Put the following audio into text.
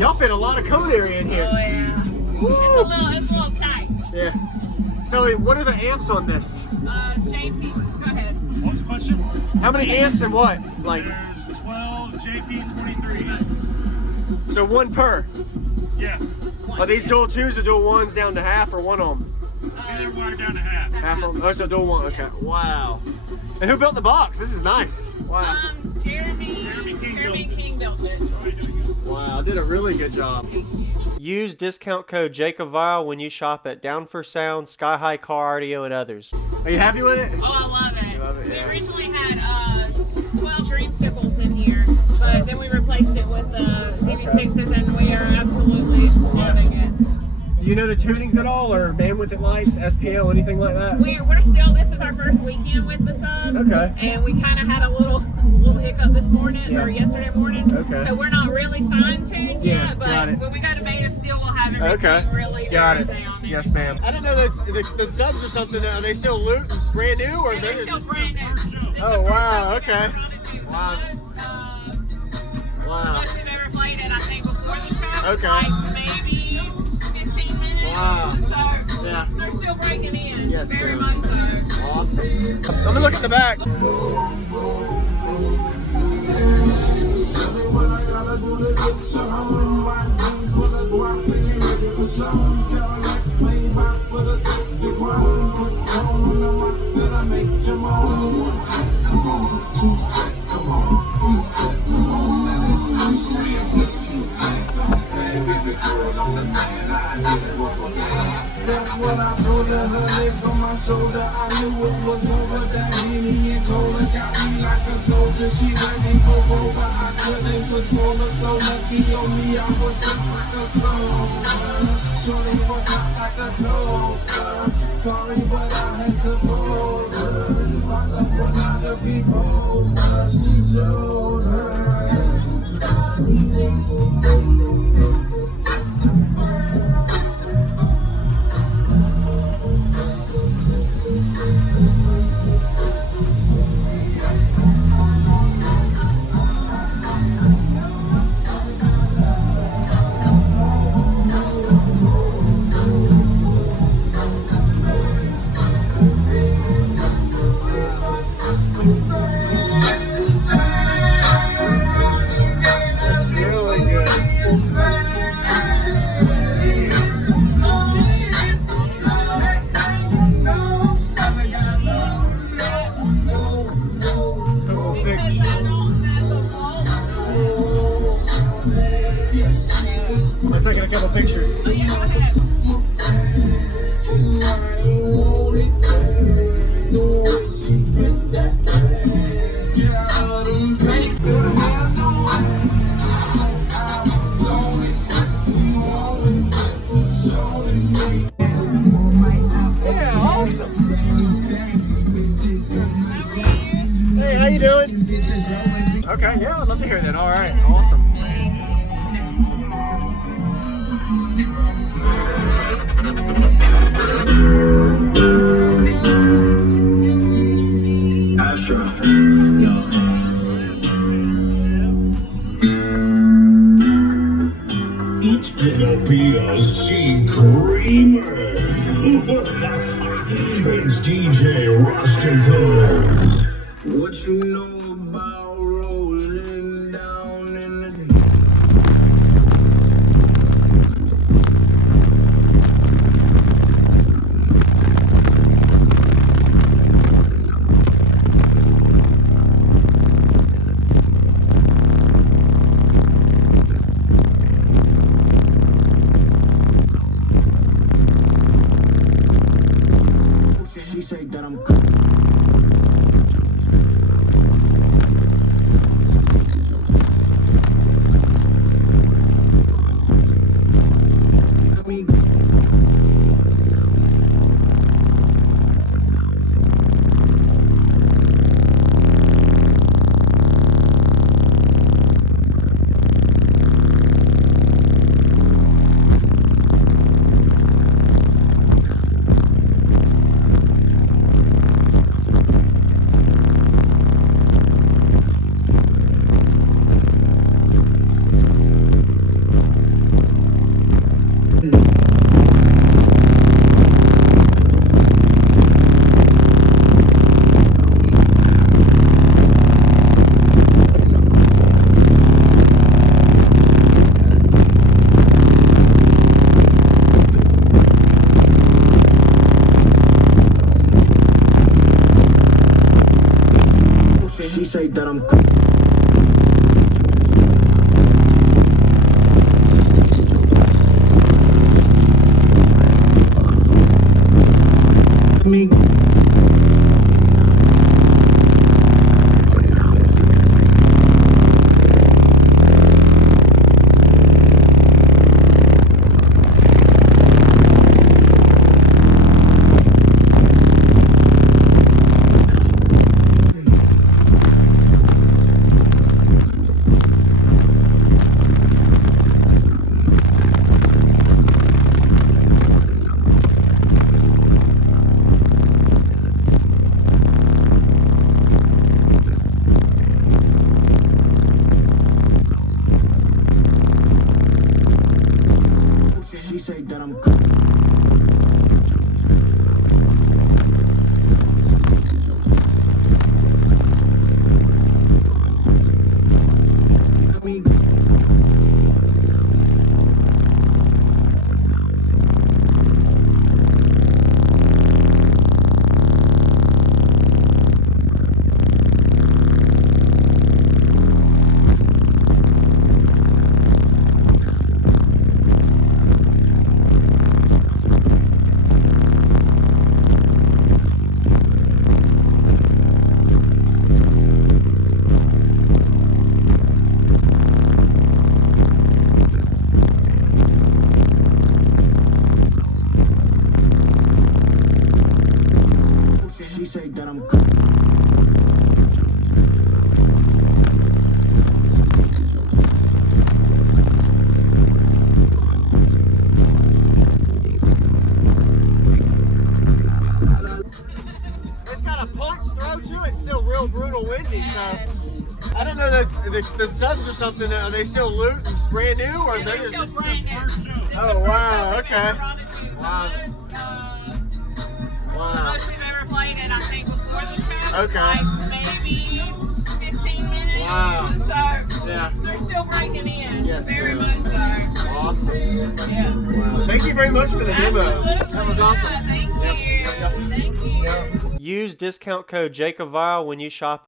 Y'all fit a lot of cone area in here. Oh yeah. It's a little tight. Yeah. So what are the amps on this? JP, go ahead. What's the question? How many amps and what? Like There's 12 JP 23s. so one per. Yeah. Are these dual twos or dual ones down to half or one ohm? They're wired down to half. Half ohm. Oh, so dual one. Okay. Wow. And who built the box? This is nice. Wow. Jeremy King built it. Wow, did a really good job. Use discount code JacobViral when you shop at Down for Sound, SkyHigh Car Audio, and others. Are you happy with it? Oh, I love it. You love it, yeah. We originally had 12 Dreamsicles in here, but then we replaced it with ZV6s, and we are absolutely loving it. Do you know the tunings at all, or bandwidth it likes, SPL, anything like that? We're still, this is our first weekend with the subs. Okay. And we kind of had a little hiccup this morning, or yesterday morning. Okay. So we're not really fine-tuned yet, got but it. when we go to beta, still we'll have everything really Got it. down there. Yes, ma'am. I didn't know the subs or something. Are they still brand new, or They're still brand new. Oh, wow, okay. Wow. The most we've ever played it, I think, before the show. Okay. Like maybe 15 minutes. Wow. So Yeah. they're still breaking in. Yes, very ma'am. much so. Awesome. Let me look at the back. That's what I told her, her legs on my shoulder. I knew it was over. That Henny and Cola got me like a soldier. She let me go over, I couldn't control her. So lucky on me, I was just like a clover. Shorty was hot like a toaster. Sorry, but I had to fold her. If I love one out of people, she showed her. Let's take a couple pictures. Yeah, awesome. Hey, how you doing? Okay, yeah, I'd love to hear that. All right, awesome. It's gonna be a sea creamer. It's DJ Rostacles. What you know about rolling down in the She say that I'm say that I'm she say that I'm It's got a punch throw to it. It's still real brutal windy, so I don't know the subs or something. Are they still loot and brand new, or are they They're just? still brand new. This is Oh, the first wow, show we've okay. ever brought it to. Wow. The Wow. most we've ever played it, I think, before the show. Okay. Like maybe 15 minutes. Wow. So Yeah. they're still breaking in. Yes, Very ma'am. much so. Awesome. Yeah. Wow. Thank you very much for the demo. Absolutely. That was awesome. Yeah, thank you. Yep. Thank you. Use discount code JacobViral when you shop